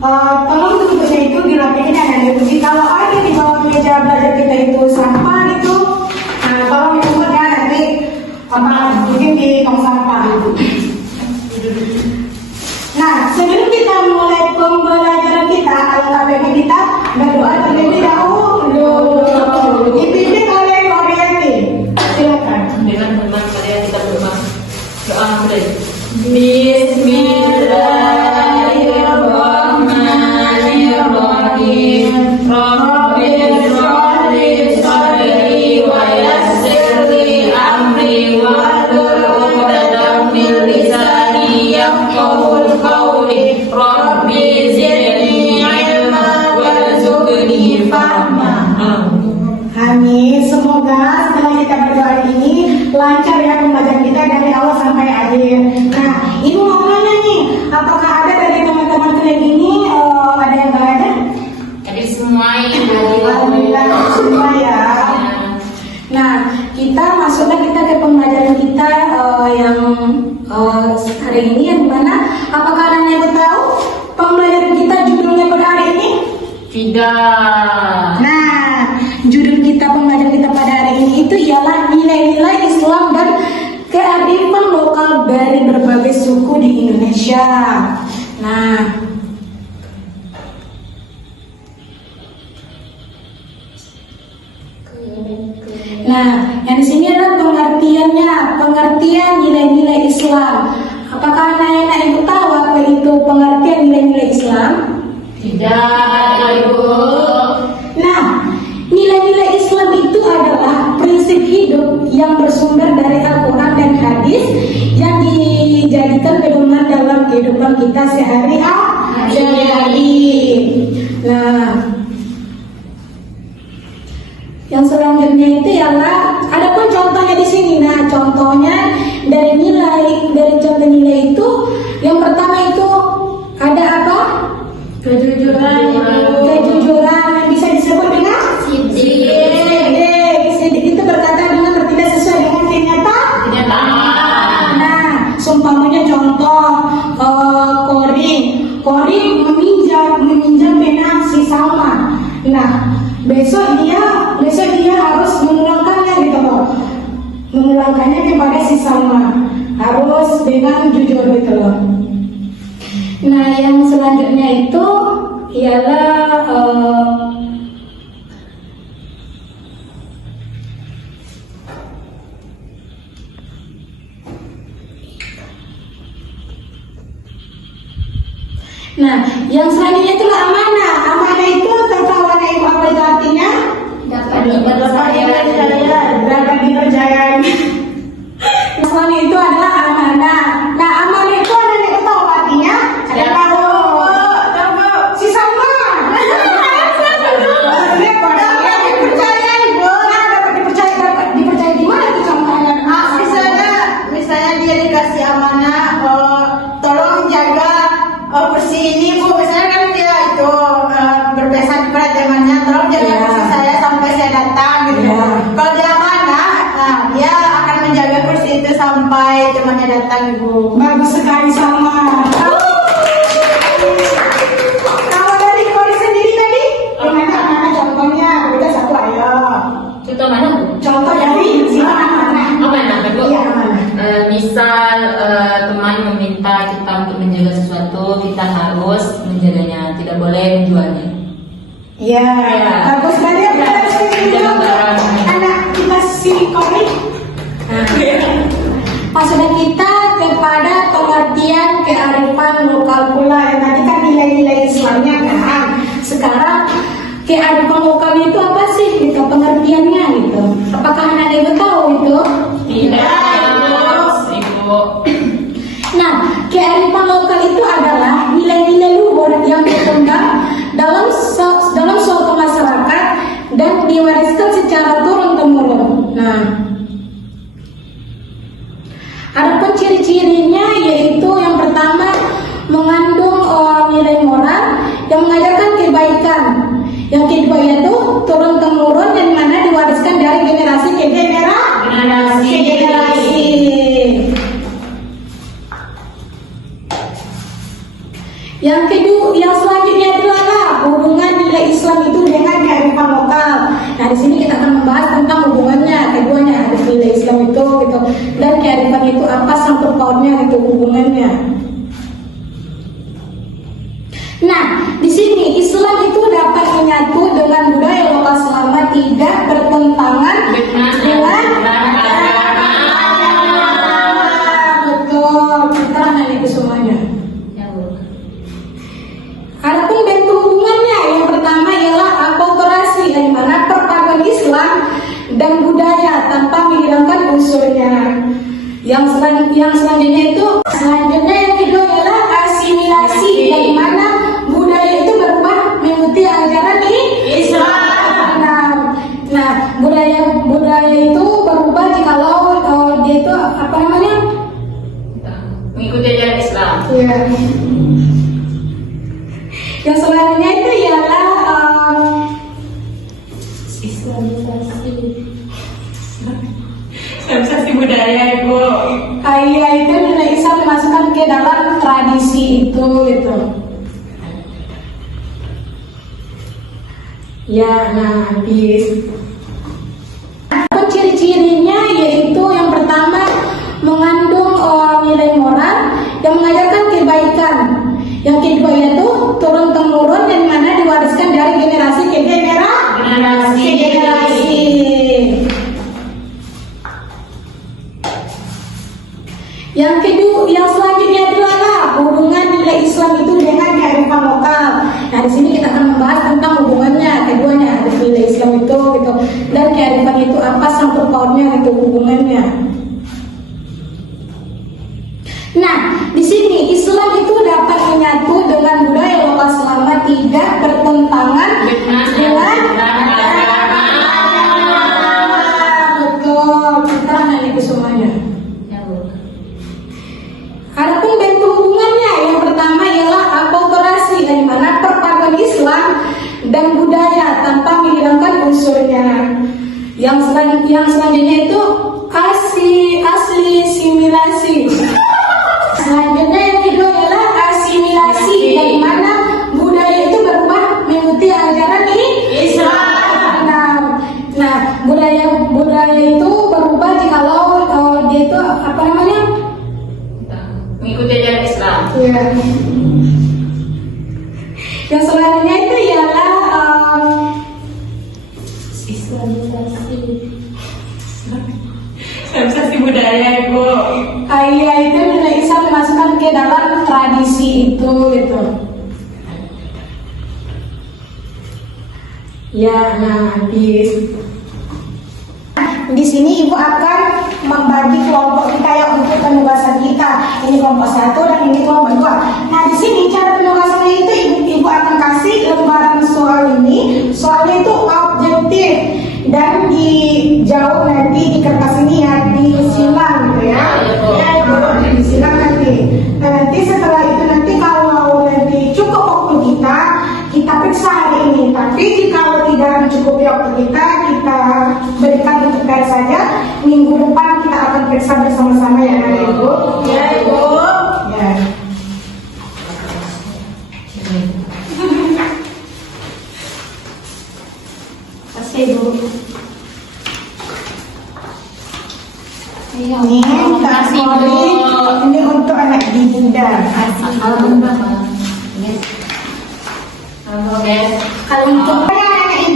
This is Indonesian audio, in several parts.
tolong tugasnya itu dirapiin dan diuji. Kalau ada di bawah meja belajar kita itu sampah itu, nah tolong dikumpulkan nanti mungkin di tong sampah. Nah, sebelum kita mulai pembelajaran kita, LKPM kita berdoa terlebih dahulu. Dipimpin oleh Koryati. Silakan. Dengan teman kalian kita berdoa. Doa mulai. Bismillahirrahmanirrahim. Rabbi sholli sholli wa yassirli amri wahlul 'uqdatam min lisani yafqahul qawli. Rabbi zidni ilma warzuqni fahma. Amin. Semoga setelah kita berdoa ini lancar ya pembelajaran kita dari awal sampai akhir. Nah, ibu mau nanya nih, apakah ada dari teman-teman kalian ini ada yang nggak ada? Jadi semua ibu. Alhamdulillah semua ya. Nah, kita masuklah kita ke pembelajaran kita yang hari ini yang mana? Apakah kalian yang tahu pembelajaran kita judulnya pada hari ini? Tidak. Nah, judul kita pembelajaran kita pada hari ini itu ialah nilai-nilai Islam dan kearifan lokal dari berbagai suku di Indonesia. Nah, yang di sini adalah pengertiannya, pengertian nilai-nilai Islam. Apakah anak-anak ibu tahu apa itu pengertian nilai-nilai Islam? Tidak, ibu. Nah, nilai-nilai Islam itu adalah prinsip hidup yang bersumber dari Al-Quran dan hadis yang dijadikan pedoman dalam kehidupan kita sehari-hari. Nah, yang selanjutnya itu ialah ada pun contohnya di sini. Nah, contohnya dari contoh nilai itu yang pertama itu ada apa? Kejujuran. Kejujuran bisa disebut dengan sidik itu berkata dengan bertindak sesuai dengan kenyataan. Nah, seumpamanya contoh Kori meminjam pena si Salma. Nah, besok dia harus memulangkannya gitu loh. Memulangkannya kepada si Salma. Harus dengan jujur gitu loh. Nah, yang selanjutnya itu ialah nah, yang selanjutnya itulah amanah. Amanah itu tahu anak ibu apa itu artinya? Dapat dipercaya. Selanjutnya itu adalah amanah. Nah, amanah itu anak ibu tahu artinya? Ada tahu. Si Salma. Dipercaya ibu. Dapat dipercaya di mana itu contohnya? Misalnya dia dikasih amanah, tolong jaga kursi ini bu. Misalnya kan dia itu berpesan kepada temannya, tolong jaga kursi saya sampai saya datang gitu. Kalau dia amanah, dia akan menjaga kursi itu sampai temannya datang ibu. Bagus sekali Salma. Kalau dari Kori sendiri tadi, gimana contohnya? Kita satu ayo. Contoh mana, Bu? Contoh dari amanah. Amanah, Bu. Iya, amanah. Misal teman meminta kita untuk menjaga sesuatu, kita harus menjaganya, tidak boleh menjualnya. Iya. Bagus sekali ya. Jangan barang. Anak kita si Kori. Masukan kita kepada pengertian kearifan lokal pula. Yang tadi kan nilai-nilai Islamnya kan. Sekarang kearifan lokal itu apa sih? Gitu, pengertiannya gitu. Apakah anak ibu tahu itu? Tidak, Ibu. Nah, kearifan lokal itu adalah nilai-nilai luhur yang berkembang dalam suatu masyarakat dan diwariskan secara turun-temurun. Nah, ada pun ciri-cirinya yaitu yang pertama mengandung nilai moral yang mengajarkan kebaikan. Yang kedua itu turun-temurun dan mana diwariskan dari generasi ke generasi. Yang kedua, yang selanjutnya adalah hubungan nilai Islam itu dengan kearifan lokal. Nah, di sini kita akan membahas tentang hubungannya keduanya, ada nilai Islam itu gitu dan kearifan itu apa sangkut pautnya itu hubungannya. Nah, di sini Islam itu dapat menyatu dengan budaya lokal selama tidak bertentangan dengan betul. Kita nanya itu semuanya. Adapun bentuk hubungannya yang pertama ialah akulturasi, di mana perpaduan Islam dan budaya tanpa menghilangkan unsurnya. Yang selanjutnya yang kedua ialah asimilasi, di mana budaya itu berubah mengikuti ajaran Islam. Nah, budaya itu berubah jikalau dia itu apa namanya? Mengikuti ajaran Islam. Ya. Yang selanjutnya itu ialah Islamisasi budaya, Ibu. Iya, itu nilai Islam dimasukkan ke dalam tradisi itu gitu. Ya, nah habis. Ciri-cirinya yaitu yang pertama mengandung nilai moral yang mengajarkan kebaikan. Yang kedua yaitu turun temurun dan mana diwariskan dari generasi ke generasi. Yang selanjutnya adalah hubungan nilai Islam itu dengan kearifan lokal. Nah, di sini kita akan membahas tentang hubungannya keduanya, ada nilai Islam itu gitu dan kearifan itu apa sangkut pautnya itu hubungannya. Nah, di sini Islam itu dapat menyatu dengan budaya lokal selama tidak bertentangan dengan betul. Kita nanya itu semuanya. Adapun bentuk hubungannya yang pertama ialah akulturasi, di mana perpaduan Islam dan budaya tanpa menghilangkan unsurnya. Yang selanjutnya itu asimilasi. Selanjutnya yang kedua ialah asimilasi, di mana budaya itu berubah mengikuti ajaran Islam. Nah, budaya itu berubah jikalau dia itu apa namanya? Mengikuti ajaran Islam. Ya. Yang selanjutnya itu ialah Islamisasi budaya, Ibu. Iya, itu nilai Islam dimasukkan ke dalam tradisi itu gitu. Ya, nah habis. Di sini Ibu akan membagi kelompok kita yang untuk penugasan kita. Ini kelompok 1 dan ini kelompok 2. Nah, di sini cara penugasannya itu Ibu akan kasih lembaran soal ini. Soalnya itu objektif dan dijawab nanti di kertas ini ya, disilang gitu ya. Ya, Ibu, disilang nanti. Nah, nanti setelah itu nanti kalau nanti cukup waktu kita periksa hari ini. Tapi jika tidak mencukupi waktu kita berikan untuk PR saja. Minggu depan kita akan periksa bersama-sama ya, Ibu. Ya, Ibu. Ya. Kasih, Ibu. Ini Kasih, Bu. ini untuk anak Dinda. Alhamdulillah. Oke. Kalau untuk anak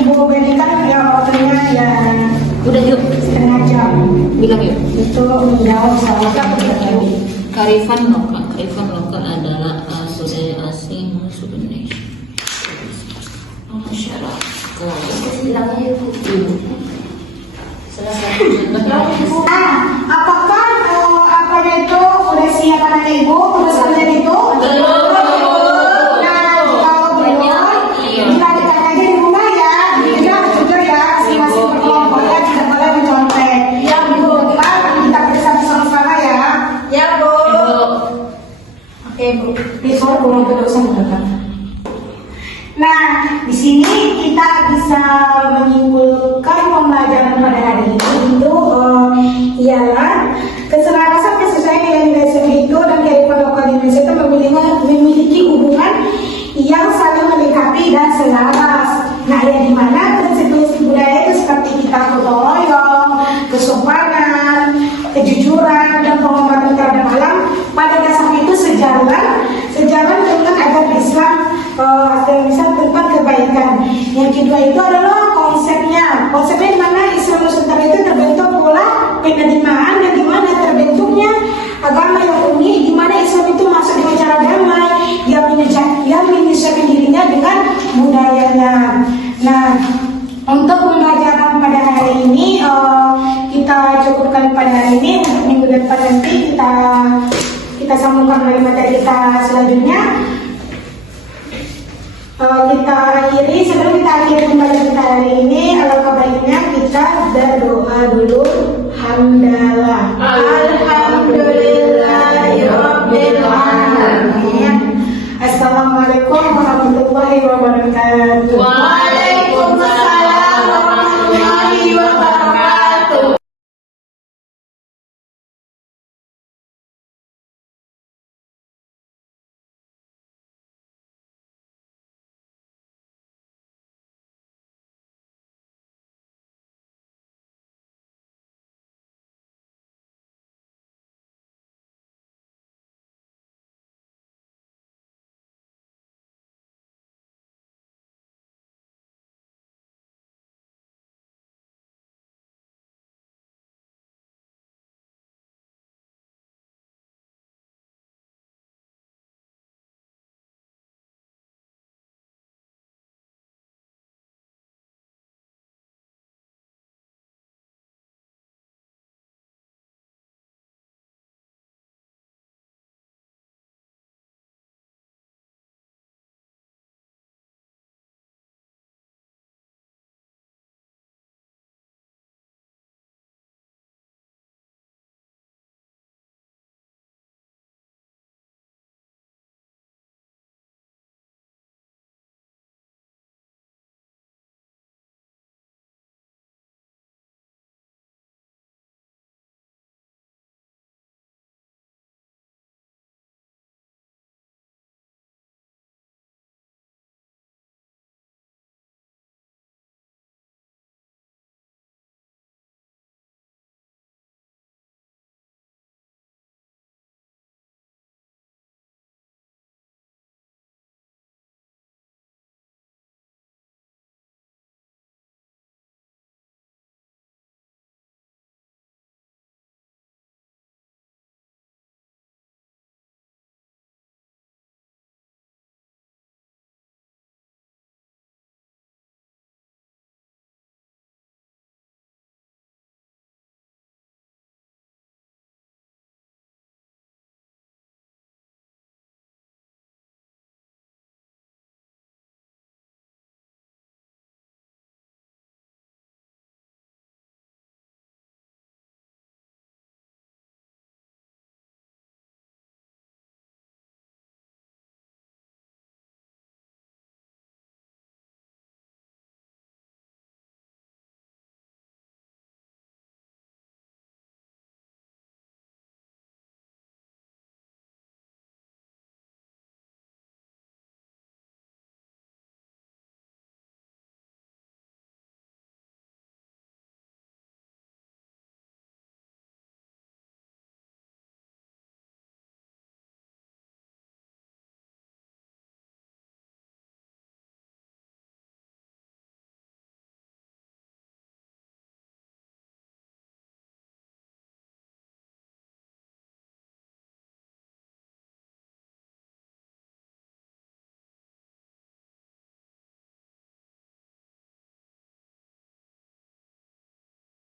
Ibu berikan ya waktunya ya Udah yuk. setengah jam. Bilang yuk. Itu menjawab soal tadi. Kearifan lokal adalah asosiasi masuk Indonesia. Masyarakat. Bilangnya yuk. Nah, apakah apanya itu udah siap anak Ibu tulisannya itu? Belum. Nah, kalau belum, dilanjutkan aja di rumah ya. Jujur ya, masing-masing berkelompok ya, tidak boleh mencontek. Ya, minggu depan kita periksa bersama-sama ya. Ya, Bu. Oke, Bu. Besok pulang ke dosen kan? Nah, di sini kita bisa menyimpulkan pembelajaran pada hari ini itu ialah keselarasan kesesuaian nilai-nilai itu dan kearifan lokal Indonesia itu memiliki yang saling melengkapi dan selaras. Nah, yang dimana prinsip-prinsip budaya itu seperti kita gotong royong, kesopanan, kejujuran, dan penghormatan terhadap alam, pada dasarnya itu sejalan dengan ajaran Islam tentang kebaikan. Yang kedua itu adalah konsepnya di mana Islam Nusantara itu terbentuk pola penerimaan dan di mana terbentuknya agama yang unik, di mana Islam itu masuk dengan cara damai, yang menyesuaikan dirinya dengan budayanya. Nah, untuk pembelajaran pada hari ini kita cukupkan pada hari ini. Untuk minggu depan nanti kita sambungkan lagi materi kita selanjutnya. Kita akhiri, sebelum kita akhiri pembelajaran kita hari ini, alangkah baiknya kita berdoa dulu. Hamdalah. Alhamdulillahirobbilalamin. Assalamualaikum warahmatullahi wabarakatuh.